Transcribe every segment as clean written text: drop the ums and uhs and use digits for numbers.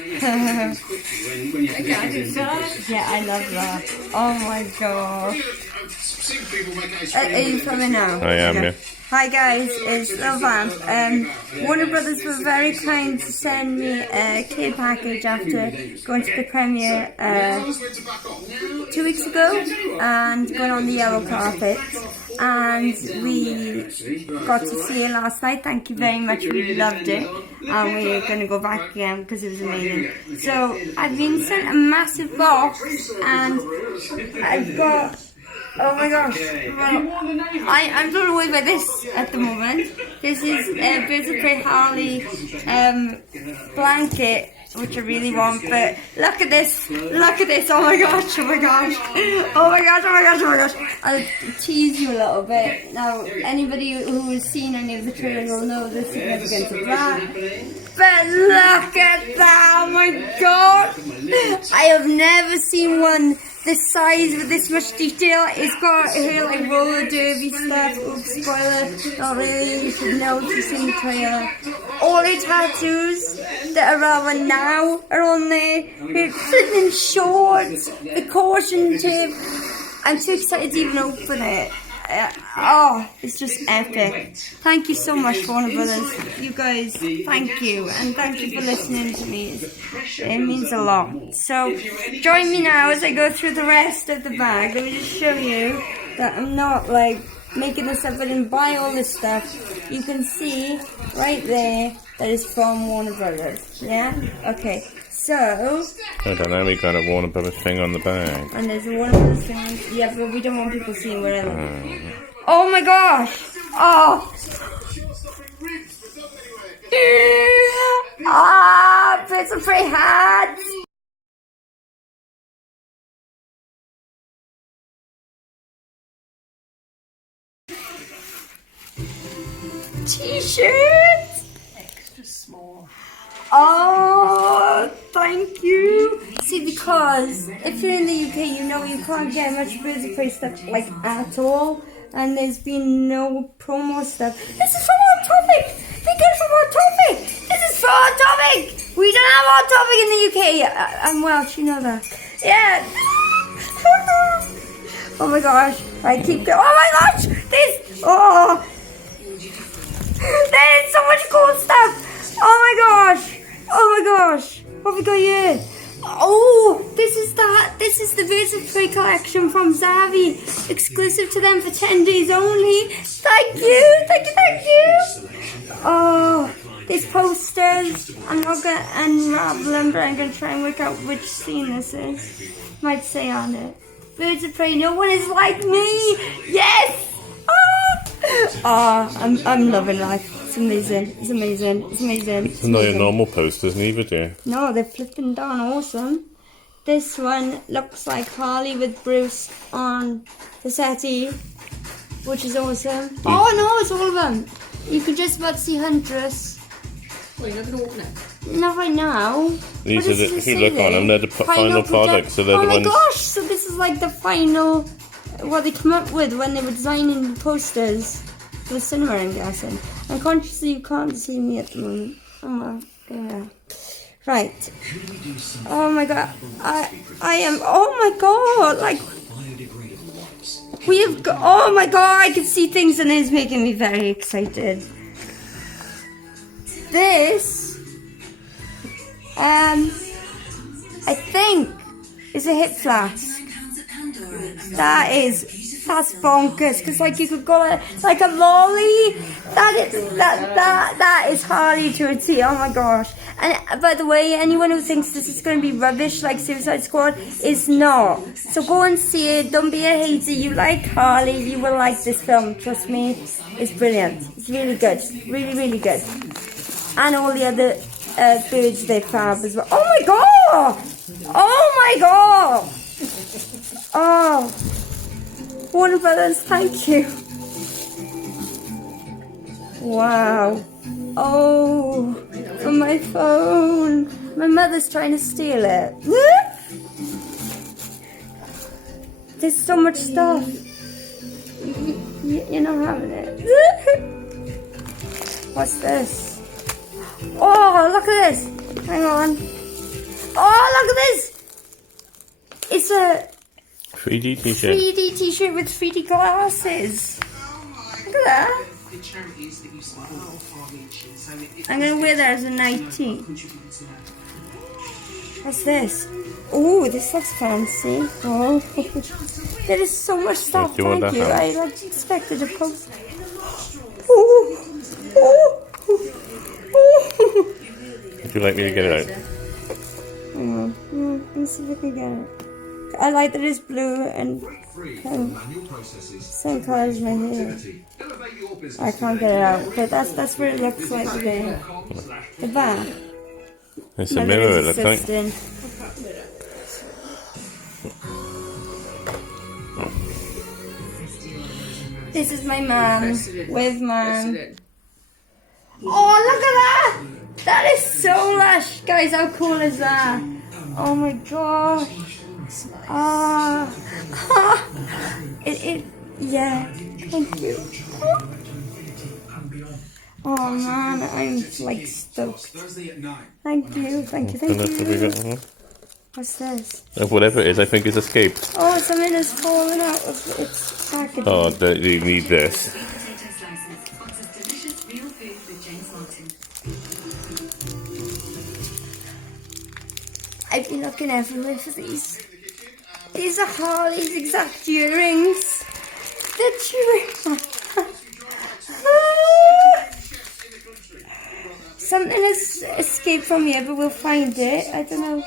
Yeah, I love that. Oh my god. Are you coming now? I am, yeah. Hi guys, it's the Vamp. Warner Brothers were very kind to send me a care package after going to the premiere 2 weeks ago and going on the yellow carpet. And we got to see it last night. Thank you very much, we loved it. And we're going to go back again because it was amazing. So I've been sent a massive box and I've got... Oh my gosh, well, I'm blown away by this at the moment. This is a Birds of Prey Harley blanket, which I really want, but look at this, oh my gosh, oh my gosh, oh my gosh, oh my gosh, oh my gosh. I'll tease you a little bit. Now, anybody who has seen any of the trailers will know the significance of that. But look at that, oh my god. I have never seen one this size with this much detail. It's got here like roller derby stuff. Oops, spoiler, not really, you should know if you've seen the trailer. All the tattoos that are relevant now are on there. Her flipping shorts, the caution tape. I'm too excited to even open it. Oh, it's just epic. Thank you so much, Warner Brothers. You guys, thank you. And thank you for listening to me. It means a lot. So, join me now as I go through the rest of the bag. Let me just show you that I'm not like making this up. I didn't buy all this stuff. You can see right there that is from Warner Brothers. Yeah? Okay. So... I don't know, we got a Warner Brothers thing on the bag. And there's a Warner Brothers thing. Yeah, but we don't want people seeing whatever. Oh my gosh! Oh! Ah! Birds of Prey hats! T-shirts! Extra small. Oh, thank you. See, because if you're in the UK, you know you can't get much Birds of Prey stuff like at all, and there's been no promo stuff. This is from Hot Topic. They get it from Hot Topic. This is from Hot Topic. We don't have Hot Topic in the UK. I'm Welsh, you know that. Yeah. Oh my gosh. I keep going. Oh my gosh. This. Oh. There's so much cool stuff. Oh my gosh. Oh my gosh, what have we got here? Oh, this is the Birds of Prey collection from Zavi. Exclusive to them for 10 days only. Thank you. Oh, these posters. I'm not going to unravel them, but I'm going to try and work out which scene this is. Might say on it. Birds of Prey, no one is like me. Yes. Oh, I'm loving life. It's amazing. It's not your normal posters neither, dear. No, they're flipping down awesome. This one looks like Harley with Bruce on the settee, which is awesome. Oh no, it's all of them. You can just about see Huntress. Well, you're not going to open it? Not right now. These are if you look on them, they're the final product. So they're the ones. Oh my gosh! So this is like the final. What they come up with when they were designing the posters for the cinema, I'm guessing. I'm conscious that you can't see me at the moment. Oh well, yeah. Right. Oh my god. I am. Oh my god. Like. We have. Oh my god. I can see things and it's making me very excited. This. I think is a hip flask. That's bonkers, because like you could go like a lolly. That is Harley to a T. Oh my gosh. And by the way, anyone who thinks this is going to be rubbish like Suicide Squad is not. So go and see it. Don't be a hater. You like Harley, you will like this film. Trust me, it's brilliant. It's really good. Really good. And all the other birds, they're fab as well. Oh my god. Oh, Warner Brothers, thank you. Wow. Oh, from my phone. My mother's trying to steal it. There's so much stuff. You're not having it. What's this? Oh, look at this. Hang on. Oh, look at this! It's a 3D t-shirt. 3D t-shirt with 3D glasses. Look at that. I'm going to wear that as a nightie. What's this? Oh, this looks fancy. Oh, there is so much stuff. Do you want Thank that you. out? I like expected a post. Oh, oh, oh. Would you like me to get it out? Hang on. Let's see if I can get it. I like that it's blue and same colour as my hair. I can't get it out, but that's what it looks like today. The back. It's a mirror, it looks like. This is my mum with mum. Oh, look at that! That is so lush, guys. How cool is that? Oh my gosh. Ah, yeah. Thank you. Oh man, I'm like stoked. Thank you. What's this? Whatever it is, I think it's escape. Oh, something has fallen out of its packaging. Oh, you need this. I've been looking everywhere for these. These are Harley's exact earrings. The earrings. Something has escaped from here, but we'll find it. I don't know.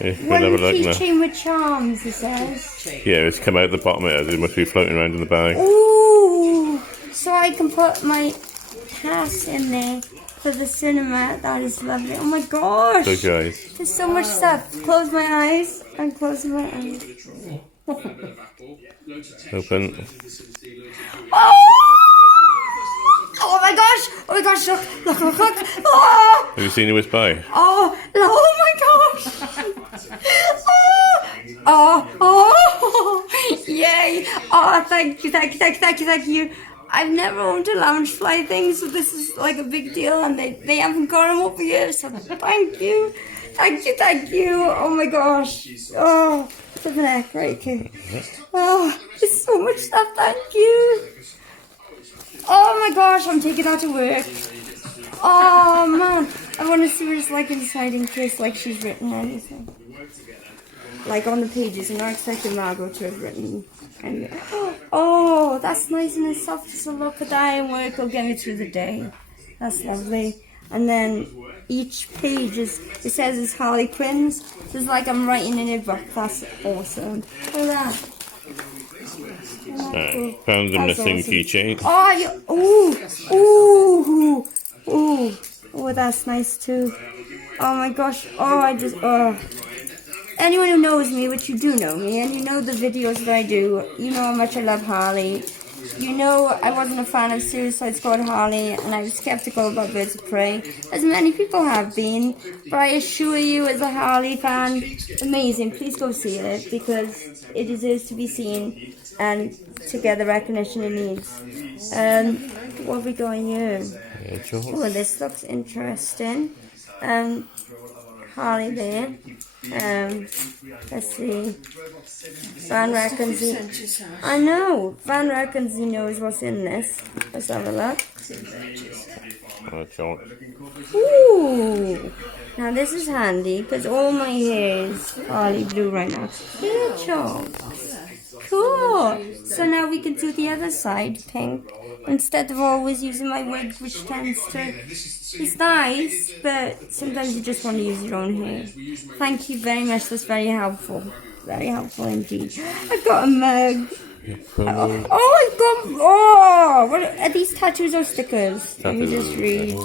Yeah, we'll One have a look now. keychain with charms, it says. Yeah, it's come out the bottom of it. It must be floating around in the bag. Ooh! So I can put my pass in there for the cinema. That is lovely. Oh my gosh! So guys. There's so much stuff. Close my eyes. I'm closing my eyes. Open. Oh! Oh my gosh! Oh my gosh! Look! Oh! Have you seen who it's by? Oh my gosh! Oh! Yay! Oh, thank you. I've never owned a loungefly thing, so this is like a big deal, and they haven't got them over here, so thank you. Oh my gosh. Oh, flip the neck, right, okay. Oh, there's so much stuff, thank you. Oh my gosh, I'm taking that to work. Oh man, I want to see what it's like inside in case like she's written anything. Like on the pages, I'm not expecting Margot to have written anything. Oh, that's nice and it's soft as a look at that in work will get me through the day. That's lovely. And then each page it says it's Harley Quinn's. So it's like I'm writing in a book. That's awesome. Look at that. Found the missing keychain. Oh, that's nice too. Oh my gosh. Anyone who knows me, which you do know me, and you know the videos that I do, you know how much I love Harley. You know I wasn't a fan of Suicide Squad Harley, and I was skeptical about Birds of Prey, as many people have been. But I assure you, as a Harley fan, amazing. Please go see it, because it deserves to be seen and to get the recognition it needs. What have we got here? Oh, this looks interesting. Harley there. Let's see. Van reckons Van reckons he knows what's in this. Let's have a look. Ooh! Now this is handy because all my hair is Harley blue right now. Yeah, cool! So now we can do the other side pink instead of always using my wig, which tends to... It's nice, but sometimes you just want to use your own hair. Thank you very much, that's very helpful. Very helpful indeed. I've got a mug. What are these tattoos or stickers? Let me just read.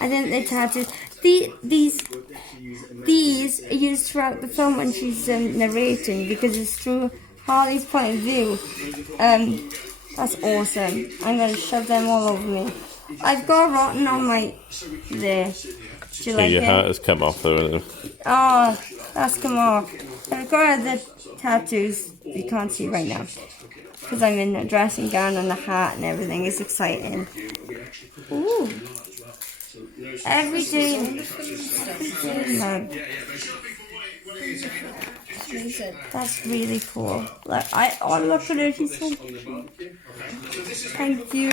I think they're tattoos. These are used throughout the film when she's narrating because it's through Harley's point of view. That's awesome. I'm going to shove them all over me. I've got rotten on my... There. Do you like your it? hat has come off though. Oh, that's come off. I've got other tattoos you can't see right now. Because I'm in a dressing gown and a hat and everything. It's exciting. Ooh. Every day. Man. That's really cool. Look, look at it. He said, "Thank you."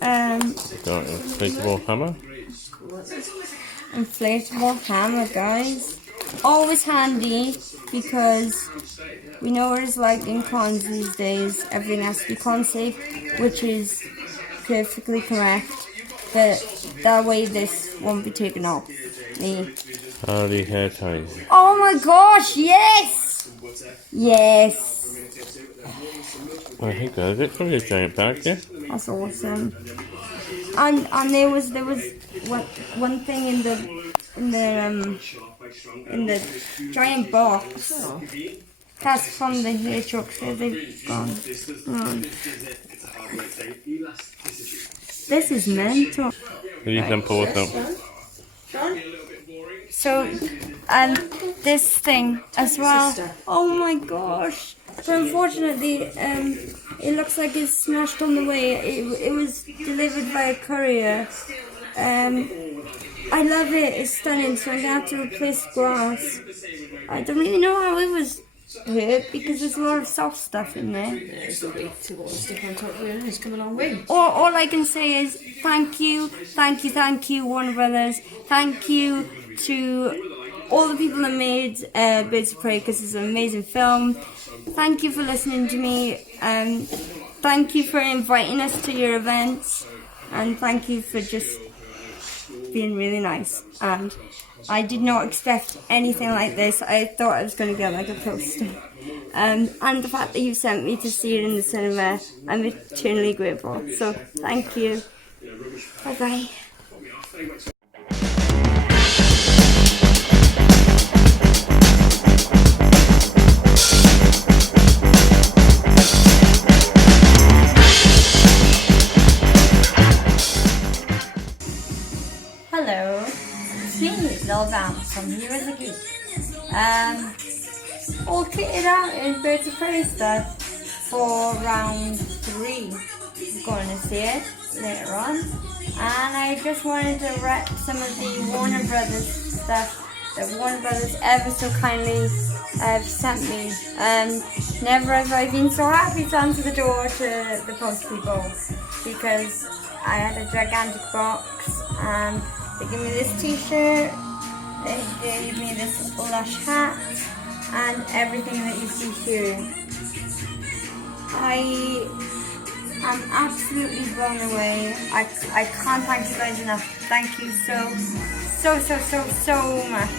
Got an inflatable hammer. Inflatable hammer, guys. Always handy because we know what it's like in cons these days. Everything has to be con safe, which is perfectly correct. But that way this won't be taken off me. Hardy hair ties. Oh my gosh, yes! Yes. I think that's it for this giant pack, yeah? That's awesome. And there was one thing in the giant box. That's from the hair trucks that they've gone. This is mental. You can pull it up. So, this thing as well. Oh my gosh. But unfortunately, it looks like it's smashed on the way. It was delivered by a courier. I love it. It's stunning. So I'm going to have to replace the glass. I don't really know how it was hurt because there's a lot of soft stuff in there. It's the way to what stick on top of it. It's come a long way. All I can say is thank you, Warner Brothers. Thank you to all the people that made Birds of Prey because it's an amazing film. Thank you for listening to me. Thank you for inviting us to your events. And thank you for just being really nice. And I did not expect anything like this. I thought I was going to get like a poster. And the fact that you sent me to see it in the cinema, I'm eternally grateful. So thank you. Bye bye. Hello, it's me, little Vamp from Here as a Geek. All kitted out in Birds of Prey stuff for round 3. I'm going to see it later on. And I just wanted to rep some of the Warner Brothers stuff that Warner Brothers ever so kindly sent me. Never have I been so happy to answer the door to the post people because I had a gigantic box. They gave me this t-shirt, they gave me this lush hat, and everything that you see here. I am absolutely blown away. I can't thank you guys enough. Thank you so much.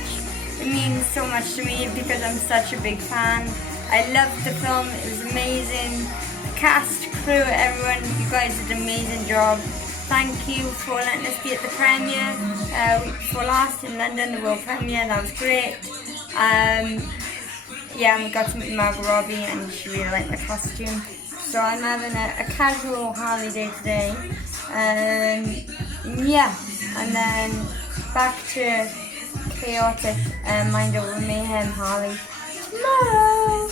It means so much to me because I'm such a big fan. I loved the film, it was amazing. The cast, crew, everyone, you guys did an amazing job. Thank you for letting us be at the premiere week before last in London, the world premiere. That was great. Yeah, and we got to meet Margot Robbie and she really liked my costume. So I'm having a casual Harley day today. Yeah, and then back to chaotic Mind Over Mayhem Harley tomorrow.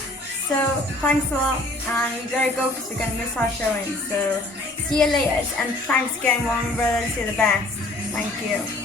So thanks a lot, and we gotta go because we're gonna miss our showing. So see you later, and thanks again, Warner Brothers. You're the best. Thank you.